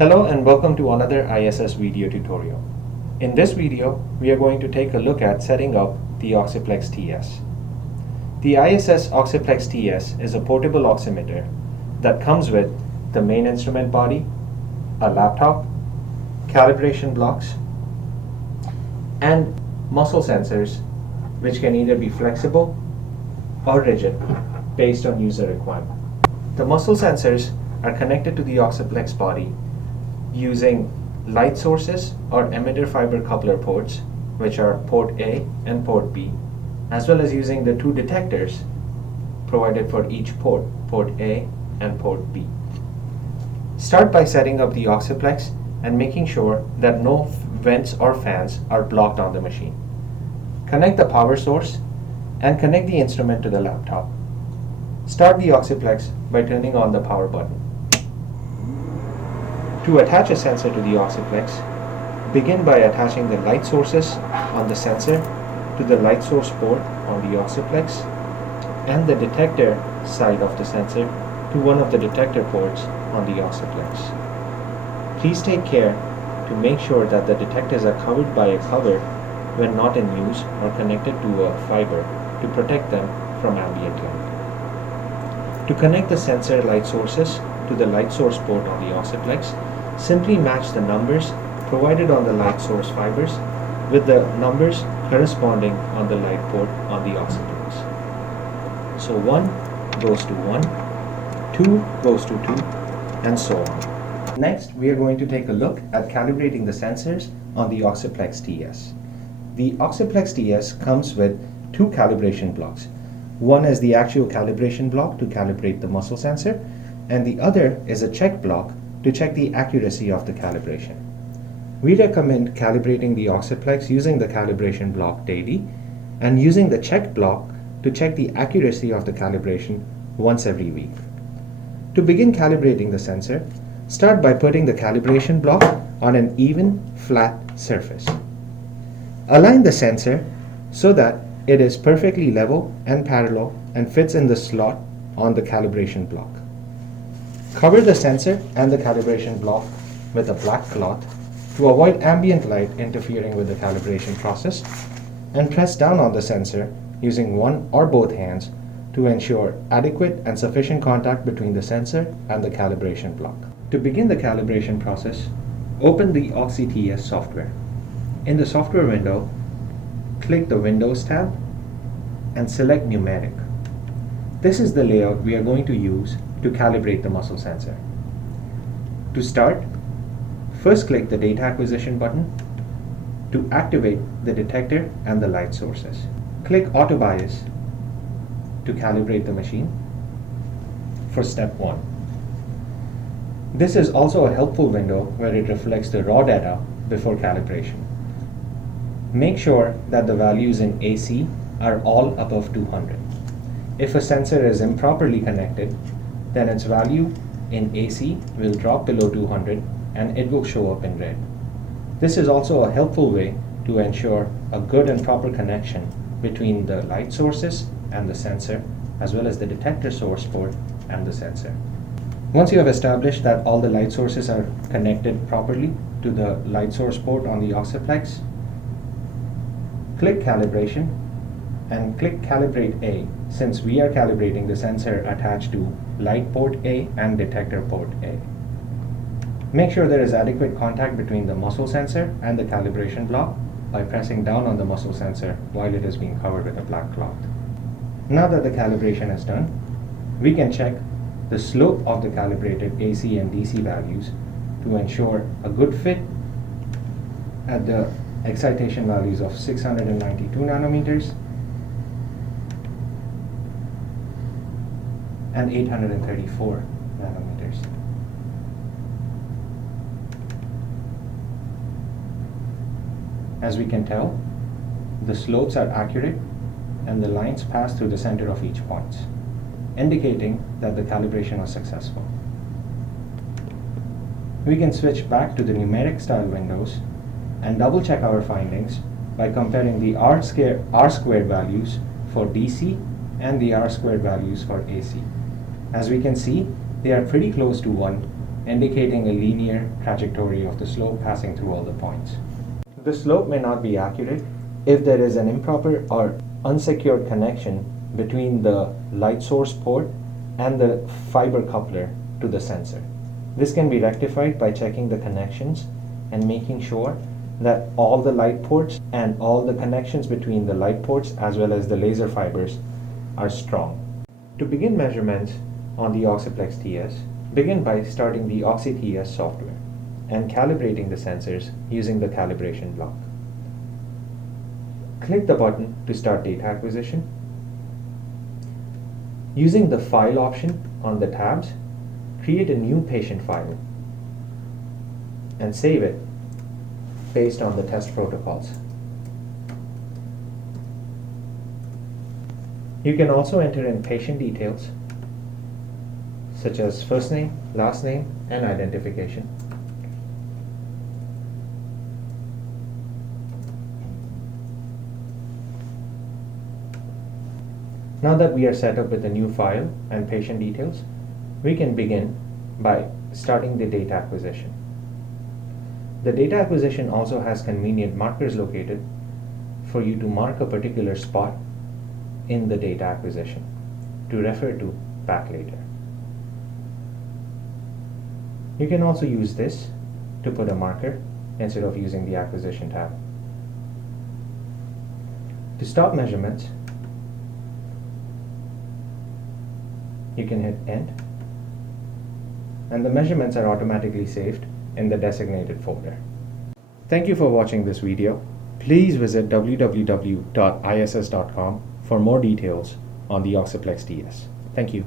Hello and welcome to another ISS video tutorial. In this video, we are going to take a look at setting up the OxiplexTS. The ISS OxiplexTS is a portable oximeter that comes with the main instrument body, a laptop, calibration blocks, and muscle sensors which can either be flexible or rigid based on user requirement. The muscle sensors are connected to the Oxiplex body using light sources or emitter fiber coupler ports, which are port A and port B, as well as using the two detectors provided for each port, port A and port B. Start by setting up the Oxiplex and making sure that no vents or fans are blocked on the machine. Connect the power source and connect the instrument to the laptop. Start the Oxiplex by turning on the power button. To attach a sensor to the Oxiplex, begin by attaching the light sources on the sensor to the light source port on the Oxiplex and the detector side of the sensor to one of the detector ports on the Oxiplex. Please take care to make sure that the detectors are covered by a cover when not in use or connected to a fiber to protect them from ambient light. To connect the sensor light sources to the light source port on the Oxiplex, simply match the numbers provided on the light source fibers with the numbers corresponding on the light port on the Oxiplex. So 1 goes to 1, 2 goes to 2, and so on. Next, we are going to take a look at calibrating the sensors on the OxiplexTS. The OxiplexTS comes with two calibration blocks. One is the actual calibration block to calibrate the muscle sensor, and the other is a check block to check the accuracy of the calibration. We recommend calibrating the Oxiplex using the calibration block daily and using the check block to check the accuracy of the calibration once every week. To begin calibrating the sensor, start by putting the calibration block on an even, flat surface. Align the sensor so that it is perfectly level and parallel and fits in the slot on the calibration block. Cover the sensor and the calibration block with a black cloth to avoid ambient light interfering with the calibration process, and press down on the sensor using one or both hands to ensure adequate and sufficient contact between the sensor and the calibration block. To begin the calibration process, open the OxiTS software. In the software window, click the Windows tab and select Numeric. This is the layout we are going to use to calibrate the muscle sensor. To start, first click the Data Acquisition button to activate the detector and the light sources. Click Auto Bias to calibrate the machine for step 1. This is also a helpful window where it reflects the raw data before calibration. Make sure that the values in AC are all above 200. If a sensor is improperly connected, then its value in AC will drop below 200 and it will show up in red. This is also a helpful way to ensure a good and proper connection between the light sources and the sensor, as well as the detector source port and the sensor. Once you have established that all the light sources are connected properly to the light source port on the Oxiplex, click Calibration and click Calibrate A, since we are calibrating the sensor attached to light port A and detector port A. Make sure there is adequate contact between the muscle sensor and the calibration block by pressing down on the muscle sensor while it is being covered with a black cloth. Now that the calibration is done, we can check the slope of the calibrated AC and DC values to ensure a good fit at the excitation values of 692 nanometers and 834 nanometers. As we can tell, the slopes are accurate and the lines pass through the center of each point, indicating that the calibration was successful. We can switch back to the numeric style windows and double check our findings by comparing the R squared values for DC and the R squared values for AC. As we can see, they are pretty close to 1 indicating a linear trajectory of the slope passing through all the points. The slope may not be accurate if there is an improper or unsecured connection between the light source port and the fiber coupler to the sensor. This can be rectified by checking the connections and making sure that all the light ports and all the connections between the light ports as well as the laser fibers are strong. To begin measurements on the OxiplexTS, begin by starting the OxiTS software and calibrating the sensors using the calibration block. Click the button to start data acquisition. Using the File option on the tabs, create a new patient file and save it based on the test protocols. You can also enter in patient details such as first name, last name, and identification. Now that we are set up with a new file and patient details, we can begin by starting the data acquisition. The data acquisition also has convenient markers located for you to mark a particular spot in the data acquisition to refer to back later. You can also use this to put a marker instead of using the acquisition tab. To stop measurements, you can hit End, and the measurements are automatically saved in the designated folder. Thank you for watching this video. Please visit www.iss.com for more details on the OxiplexTS. Thank you.